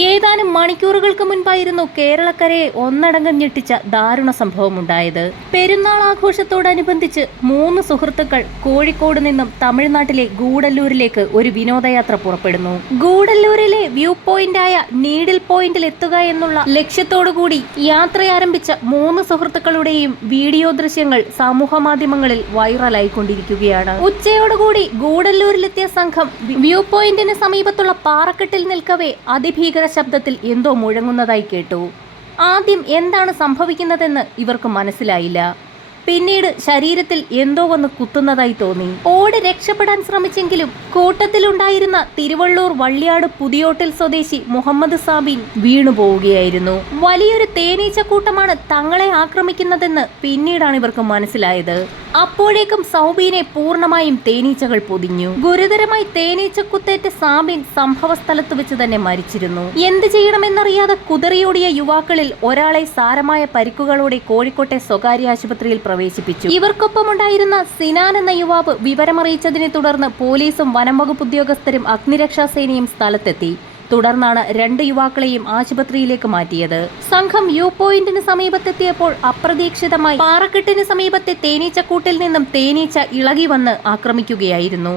ഏതാനും മണിക്കൂറുകൾക്ക് മുൻപായിരുന്നു കേരളക്കരയെ ഒന്നടങ്കം ഞെട്ടിച്ച ദാരുണ സംഭവമുണ്ടായത്. പെരുന്നാൾ ആഘോഷത്തോടനുബന്ധിച്ച് മൂന്ന് സുഹൃത്തുക്കൾ കോഴിക്കോട് നിന്നും തമിഴ്നാട്ടിലെ ഗൂഡല്ലൂരിലേക്ക് ഒരു വിനോദയാത്ര പുറപ്പെടുന്നു. ഗൂഡല്ലൂരിലെ വ്യൂ പോയിന്റായ നീഡിൽ പോയിന്റിൽ എത്തുക എന്നുള്ള ലക്ഷ്യത്തോടുകൂടി യാത്ര ആരംഭിച്ച മൂന്ന് സുഹൃത്തുക്കളുടെയും വീഡിയോ ദൃശ്യങ്ങൾ സമൂഹ മാധ്യമങ്ങളിൽ വൈറലായിക്കൊണ്ടിരിക്കുകയാണ്. ഉച്ചയോടുകൂടി ഗൂഡല്ലൂരിലെത്തിയ സംഘം വ്യൂ പോയിന്റിന് സമീപത്തുള്ള പാറക്കെട്ടിൽ നിൽക്കവേ അതിഭീകര ശബ്ദത്തിൽ എന്തോ മുഴങ്ങുന്നതായി കേട്ടു. ആദ്യം എന്താണ് സംഭവിക്കുന്നതെന്ന് ഇവർക്ക് മനസ്സിലായില്ല. പിന്നീട് ശരീരത്തിൽ എന്തോ വന്ന് കുത്തുന്നതായി തോന്നി. ഓടി രക്ഷപ്പെടാൻ ശ്രമിച്ചെങ്കിലും കൂട്ടത്തിലുണ്ടായിരുന്ന തിരുവള്ളൂർ വള്ളിയാട് പുതിയോട്ടിൽ സ്വദേശി മുഹമ്മദ് സാബിൻ വീണു പോവുകയായിരുന്നു. വലിയൊരു തേനീച്ചക്കൂട്ടമാണ് തങ്ങളെ ആക്രമിക്കുന്നതെന്ന് പിന്നീടാണ് ഇവർക്ക് മനസ്സിലായത്. അപ്പോഴേക്കും സൗബീനെ പൂർണമായും തേനീച്ചകൾ പൊതിഞ്ഞു. ഗുരുതരമായി തേനീച്ച കുത്തേറ്റ സാബിൻ സംഭവ സ്ഥലത്ത് വെച്ച് തന്നെ മരിച്ചിരുന്നു. എന്ത് ചെയ്യണമെന്നറിയാതെ കുതിറിയോടിയ യുവാക്കളിൽ ഒരാളെ സാരമായ പരിക്കുകളോടെ കോഴിക്കോട്ടെ സ്വകാര്യ ആശുപത്രിയിൽ പ്രവേശിപ്പിച്ചു. ഇവർക്കൊപ്പം ഉണ്ടായിരുന്ന സിനാൻ എന്ന യുവാവ് വിവരമറിയിച്ചതിനെ തുടർന്ന് പോലീസും വനം വകുപ്പ് ഉദ്യോഗസ്ഥരും അഗ്നിരക്ഷാ സേനയും സ്ഥലത്തെത്തി. തുടർന്നാണ് രണ്ട് യുവാക്കളെയും ആശുപത്രിയിലേക്ക് മാറ്റിയത്. സംഘം യു പോയിന്റിന് സമീപത്തെത്തിയപ്പോൾ അപ്രതീക്ഷിതമായി പാറക്കെട്ടിന് സമീപത്തെ തേനീച്ചക്കൂട്ടിൽ നിന്നും തേനീച്ച ഇളകി വന്ന് ആക്രമിക്കുകയായിരുന്നു.